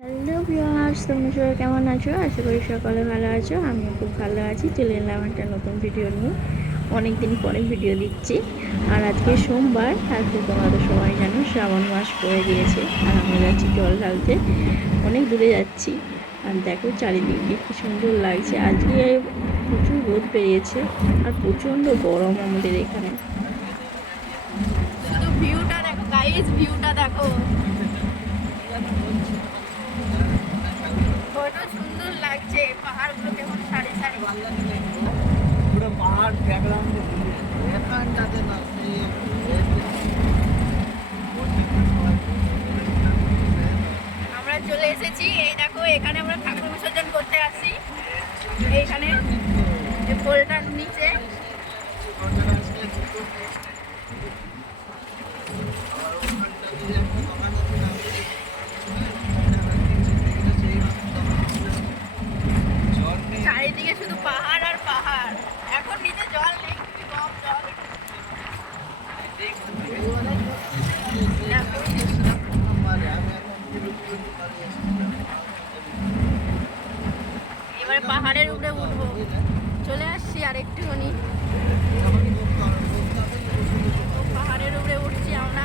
Hello viewers, তোমরা সবাই কেমন আছো? আশা করি সকলে ভালো আছো। আমিও খুব ভালো আছি। চলে এলাম একটা নতুন ভিডিও নিয়ে। অনেক দিন পরে ভিডিও দিচ্ছি। আর আজকে সোমবার, আজকে তোমরা তো সবাই জানো শ্রাবণ মাস পড়ে গিয়েছে। আর আমরা যাচ্ছি জল ঢালতে, অনেক দূরে যাচ্ছি। আর দেখো চারিদিকে কি সুন্দর লাগছে। আজকে প্রচুর রোদ বেরিয়েছে আর প্রচণ্ড গরম আমাদের এখানে। শুধু ভিউটা দেখো গাইস, ভিউটা দেখো কত সুন্দর লাগছে। পাহাড়গুলো কেমন সারি সারি, পুরো পাহাড় ব্যাকগ্রাউন্ডে এখানটাতে না আমরা চলে এসেছি। এই দেখো এখানে আমরা ঠাকুর বিসর্জন করতে আসি। এইখানে এই পোলটার নিচে চারিদিকে শুধু পাহাড় আর পাহাড়। এখন নিচে জল নেই, খুবই কম জল। দেখো এবারে পাহাড়ের উপরে উঠবো। চলে আসছি আর একটুখানি, পাহাড়ের উপরে উঠছি আমরা।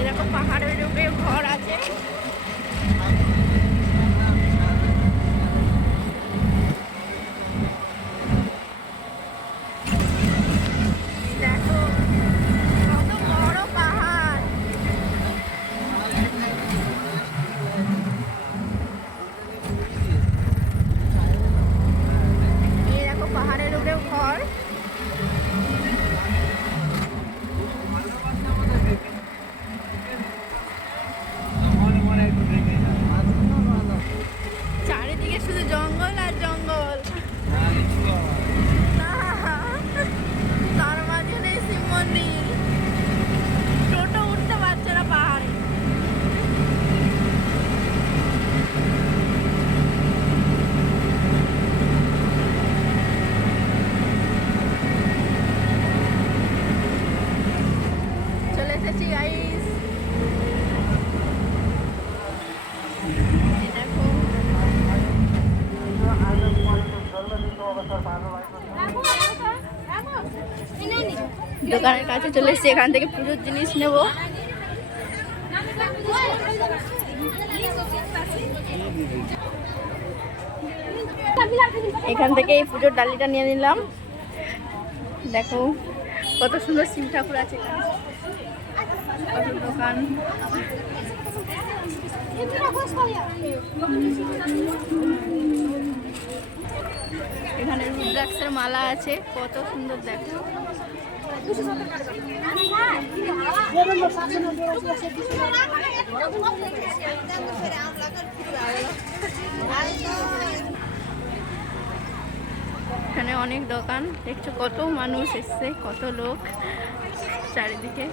এরকম পাহাড়ের উপরে ঘর আছে। দেখো কত বড় পাহাড়। এই দেখো পাহাড়ের উপরে ঘর। চারিদিকে শুধু জঙ্গল আর জঙ্গল। না, তার মাঝে নেই শিব মন্দির। টোটো উঠতে পারছে না পাহাড়ে। চলে এসেছি গাইস। দেখো দোকানের কাছে চলে এসেছি, এখান থেকে পুজোর জিনিস নেব। এখান থেকে এই পুজোর ডালিটা নিয়ে নিলাম। দেখো কত সুন্দর শিব ঠাকুর আছে এখানে। কত দোকান। এখানে রুদ্রাক্ষের মালা আছে, কত সুন্দর দেখো। এখানে অনেক দোকান দেখছো, কত মানুষ এসছে, কত লোক চারিদিকে।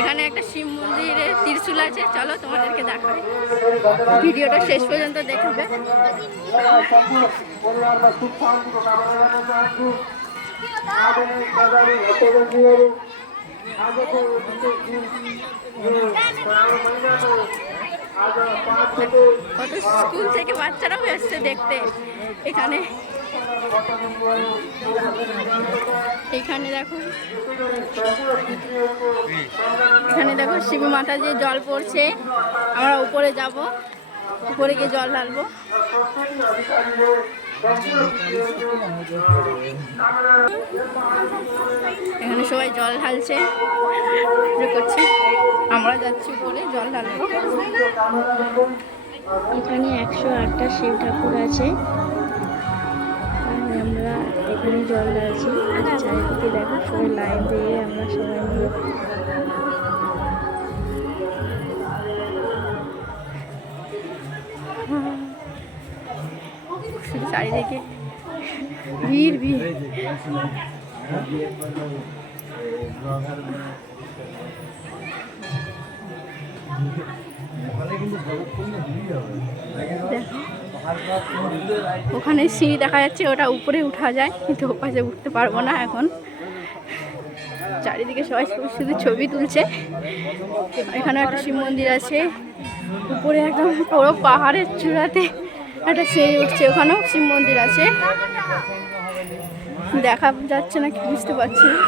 এখানে একটা শিব মন্দিরে ত্রিশূল আছে, চলো তোমাদেরকে দেখাই। ভিডিওটা শেষ পর্যন্ত দেখবে। কত স্কুল থেকে বাচ্চারাও এসছে দেখতে এখানে। এখানে দেখো, এখানে দেখো শিব মাতাজি জল পড়ছে। আমরা উপরে যাব, উপরে গিয়ে জল ঢালবো। এখানে সবাই জল ঢালছে, করছে। আমরা যাচ্ছি উপরে জল ঢালবো। এখানে 108টা শিব ঠাকুর আছে। আর আমরা এখানে জল ঢালছি। আর চারিদিকে দেখো সবাই লাইন দিয়ে আমরা সবাই মিলে চারিদিকে ভিড় ভিড়। ওখানে সিঁড়ি দেখা যাচ্ছে, ওটা উপরে উঠা যায়, কিন্তু ওপাশে উঠতে পারবো না এখন। চারিদিকে সবাই শুধু ছবি তুলছে। এখানে একটা শিব মন্দির আছে, উপরে একদম পুরো পাহাড়ের চূড়াতে একটা সিঁড়ি উঠছে, ওখানেও শিব মন্দির আছে। দেখা যাচ্ছে না কি বুঝতে পারছি না।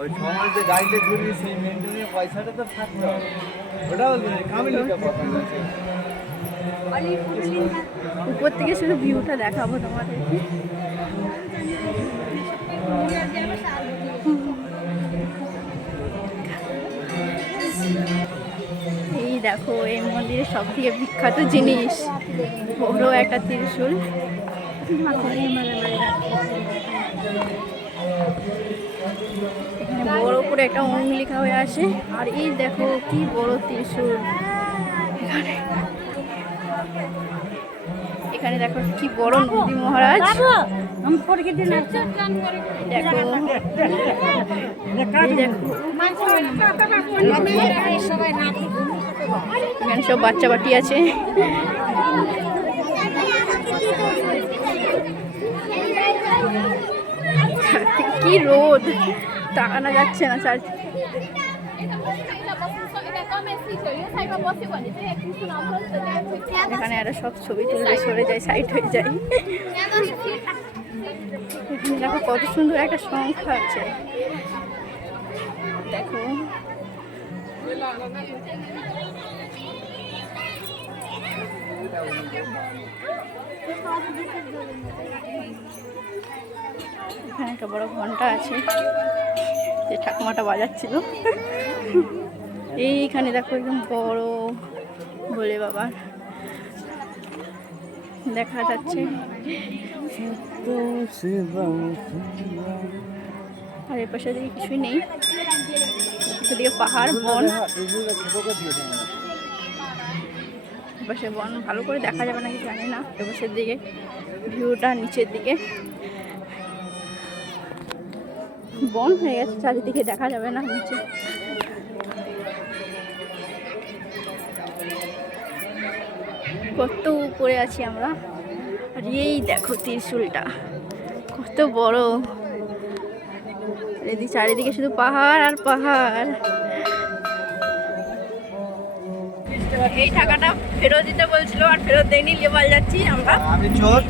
ওই সময় যে গাড়িতে ঘুরি সেই মেনটেনের পয়সাটা তো থাকতে হবে, ওটা কামিলিটা কথা আছে। উপর থেকে শুধু ভিউটা দেখাবো তোমাদেরকে। এই দেখো, এই মন্দিরের সব থেকে বিখ্যাত জিনিস বড় একটা ত্রিশূল। এখানে বড় করে একটা ওম লেখা হয়ে আসে। আর এই দেখো কি বড় ত্রিশূল। এখানে দেখো কি বড় নন্দী মহারাজ। দেখো এখানে সব বাচ্চা বাটি আছে। কি রোদ, তাকানো যাচ্ছে না চারদিকে। এখানে আরো সব ছবি তুলে সরে যায়, সাইড হয়ে যায়। এখানে দেখো কত সুন্দর একটা সংখ্যা আছে, দেখো। এখানে একটা বড় ঘন্টা আছে, যে ঠাকুমাটা বাজাচ্ছিল। এইখানে দেখো একদম বড় ভোলে বাবার দেখা যাচ্ছে। আর এর পাশে দিকে কিছুই নেই, সেদিকে পাহাড় বন। এপাশে বন ভালো করে দেখা যাবে নাকি জানি না। এপাশের দিকে ভিউটা নিচের দিকে বন হয়ে গেছে, চারিদিকে দেখা যাবে না নিচে। কত উপরে আছি আমরা। আর এই দেখো ত্রিশূলটা কত বড়। এদিকে চারিদিকে শুধু পাহাড় আর পাহাড়। এই টাকাটা ফেরত দিতে বলছিল, আর ফেরত দেয়নি, লেবাল যাচ্ছি আমরা। আমি চোর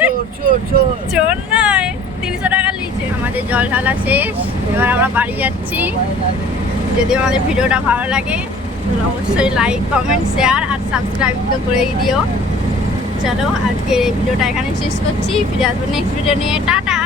চোর চোর চোর চোর নয়, 300 টাকা নিয়েছে। আমাদের জল ঢালা শেষ, এবার আমরা বাড়ি যাচ্ছি। যদি আমাদের ভিডিওটা ভালো লাগে অবশ্যই লাইক, কমেন্ট, শেয়ার আর সাবস্ক্রাইব তো করেই দিও। চলো আজকে এই ভিডিওটা এখানে শেষ করছি, ফিরে আসবো নেক্সট ভিডিও নিয়ে। টাটা।